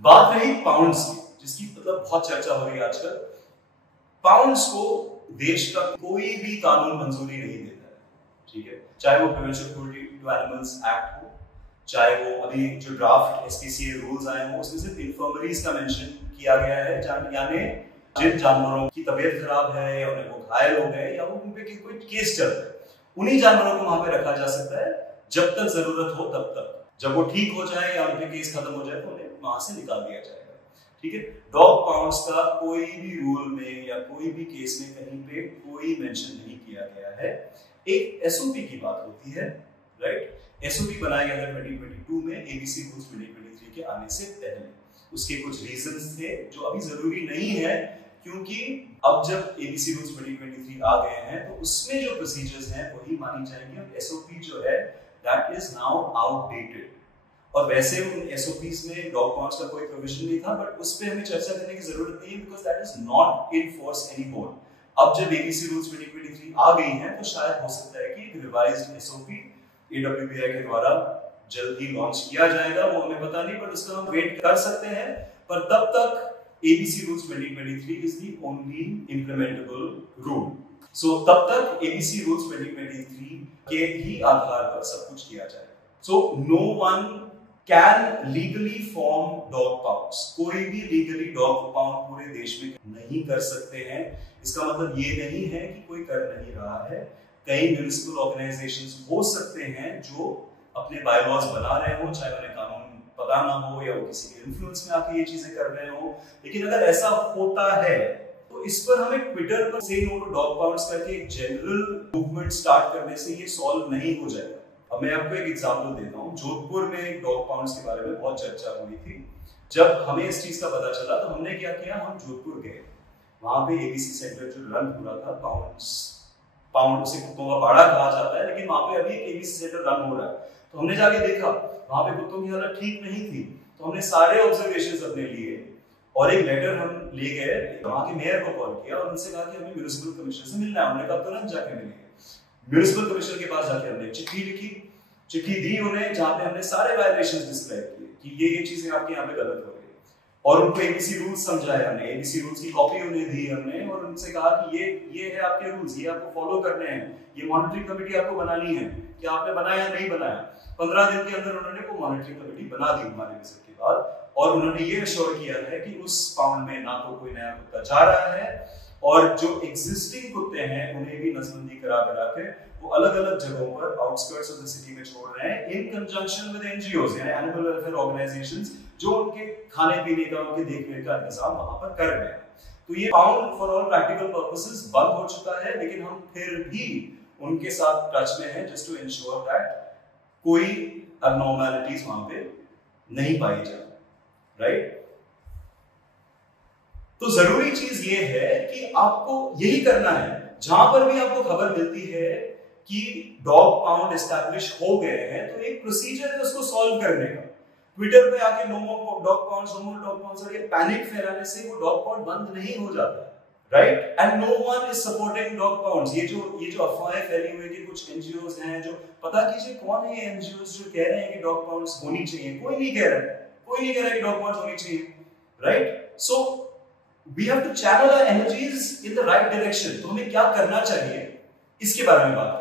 बात रही पाउंड्स की, जिसकी मतलब बहुत चर्चा हो रही है आजकल। पाउंड्स को देश का कोई भी कानून मंजूरी नहीं देता है, ठीक है, चाहे वो prevention cruelty to animals act हो, चाहे वो अभी जो ड्राफ्ट एसपीसीए रूल्स आए हो, उसमें सिर्फ इंफर्मरीज का मेंशन किया गया है, यानी जिन जानवरों की तबीयत खराब है या उन्हें वो घायल हो गए या वो उन पे कोई केस चल रहा है, उन्हीं जानवरों को वहां पे रखा जा सकता है जब तक जरूरत हो तब तक। जब वो ठीक हो जाए या उन पे केस खत्म हो जाए तो उन्हें वहां से निकाल दिया जाएगा, ठीक है। डॉग पाउंड्स का कोई भी रूल में या कोई भी केस में कहीं पे कोई मेंशन नहीं किया गया है। एक एसओपी की बात होती है, राइट। एसओपी बनाया गया था 2022 में एबीसी रूल्स 2023 के आने से पहले। उसके कुछ रीजंस थे जो अभी जरूरी नहीं है, क्योंकि अब जब एबीसी रूल्स 2023 आ गए हैं तो उसमें जो प्रोसीजर्स हैं वही मानी जाएंगी और एसओपी जो है दैट इज नाउ आउटडेटेड। और वैसे उन एसओपीज में डॉग पाउंड्स का कोई प्रोविजन नहीं था, बट उस पे हमें चर्चा करने की जरूरत नहीं है because that is not in force anymore. अब जब एबीसी रूल्स 2023 आ गई हैं तो शायद हो सकता है कि एक रिवाइज्ड एसओपी एडब्ल्यूबीआई के द्वारा जल्द ही लॉन्च किया जाएगा, वो हमें पता नहीं, पर उसका हम वेट कर सकते हैं। पर तब तक ABC Rules 2023 is the only implementable rule. So तब तक ABC Rules 2023 के ही आधार पर सब कुछ किया जाएगा। So no one can legally form dog pounds. कोई भी legally dog pound पूरे देश में नहीं कर सकते हैं। इसका मतलब ये नहीं है कि कोई कर नहीं रहा है। कई म्युनिसिपल ऑर्गेनाइजेशंस हो सकते हैं जो अपने बायलॉज बना रहे हो, चाहे उन्हें कानून पता ना हो या वो किसी के इन्फ्लुएंस में आके ये चीजें कर रहे हो। लेकिन अगर ऐसा होता है तो इस पर हमें ट्विटर पर से नो टू डॉग पाउंड्स करके एक जनरल मूवमेंट स्टार्ट करने से ये सॉल्व नहीं हो जाएगा। अब मैं आपको एक एग्जांपल देता हूँ। जोधपुर में डॉग पाउंड्स के बारे में बहुत चर्चा हुई थी। जब हमें इस चीज का पता चला तो हमने क्या किया, हम जोधपुर गए। वहां पे एबीसी सेंटर जो रन हो रहा था, पाउंड से कुत्तों का बाड़ा कहा जाता है, लेकिन वहां पे अभी एक एबीसी सेंटर रन हो रहा है। तो हमने जाके देखा वहां पे कुत्तों की हालत ठीक नहीं थी। तो हमने सारे ऑब्जर्वेशंस अपने लिए और एक लेटर हम ले गए, वहां के मेयर को कॉल किया और उनसे कहा कि हमें म्युनिसिपल कमिश्नर से मिलना है। उन्होंने कहा तुरंत जाके मिलेंगे। म्युनिसिपल कमिश्नर के पास जाके हमने चिट्ठी लिखी, चिट्ठी दी उन्हें, जहां पे हमने सारे वायलेशंस डिस्क्राइब किए कि ये चीजें आपके यहाँ पे गलत हो रही है, और उनको एबीसी रूल्स समझाए हमने, एबीसी रूल्स की कॉपी उन्हें दी हमने और उनसे कहा कि ये है आपके रूल्स, ये आपको फॉलो करने हैं, ये मॉनिटरिंग कमेटी आपको बनानी है, क्या आपने बनाया नहीं बनाया। 15 दिन के अंदर उन्होंने वो मॉनिटरिंग कमेटी बना दी हमारे विजिट के बाद, और उन्होंने ये अश्योर किया है कि उस पाउंड में ना तो कोई नया कुत्ता जा रहा है और जो एग्जिस्टिंग कुत्ते हैं उन्हें भी नसबंदी करा के वो अलग अलग जगहों पर आउटस्कर्ट्स ऑफ द सिटी में छोड़ रहे हैं इन कंजंक्शन विद एनजीओज यानी एनिमल वेलफेयर ऑर्गेनाइजेशंस, जो उनके खाने पीने का, उनके देखरेख का इंतजाम वहां पर कर रहे हैं। तो ये pound for all practical purposes बंद हो चुका है, लेकिन हम फिर भी उनके साथ टच में हैं जस्ट टू इंश्योर दैट कोई अबनॉर्मैलिटीज वहां पे नहीं पाई जाए, राइट। तो जरूरी चीज ये है कि आपको यही करना है, जहां पर भी आपको खबर मिलती है कि डॉग पाउंड एस्टैब्लिश हो गए हैं तो एक प्रोसीजर है उसको सॉल्व करने का। ट्विटर पे आके नो मोर डॉग पाउंड्स, नो मोर डॉग पाउंड्स और ये पैनिक फैलाने से वो डॉग पाउंड बंद नहीं हो जाता, right. And no one is supporting dog pounds. ये जो अफवाहें फैली हुई कि कुछ एनजीओज हैं जो, पता कीजिए कौन है ये एनजीओज जो कह रहे हैं कि डॉग पाउंड्स होनी चाहिए। कोई नहीं कह रहा है, कोई नहीं कह रहा है कि डॉग पाउंड्स होनी चाहिए, right. So we have to channel our energies in the right direction. तो हमें क्या करना चाहिए इसके बारे में बात